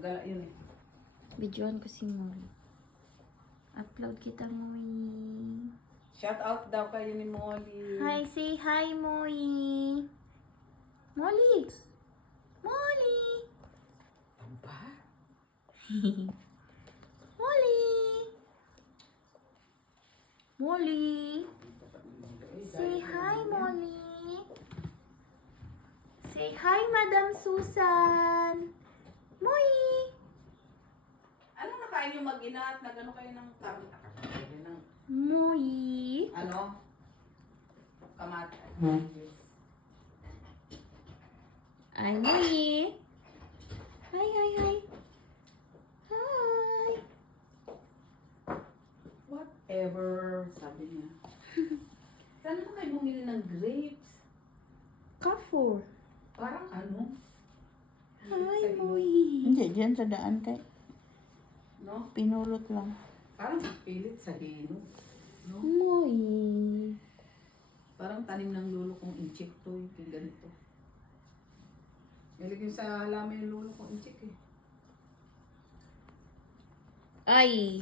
gala yun eh. Videoan ko si Molly. Upload kita, Moy. Shout out daw kayo ni Molly. Hi, say hi, Moy. Molly! Molly! Aba? Molly! Molly! Say hi, Molly. Say hi, Madam Susan. Moy! Ano nakain yung mag-ina at nagano kayo ng karne? Ng Moy! ano? Kamata. Ay, Moy! Hi, hi, hi. Hi! Whatever, sabi niya. Saan ba kayo bumili ng grapes? Carrefour. Parang ano? Hi, Sa Moy! Hindi, dyan sa daan kay. No? Pinulot lang. Parang pilit sa hino. No? Moy! Parang tanim ng lolo kong inchik to. Yung ganito. Ilig yung sa halaman yung lolo kong inchik eh. Ay!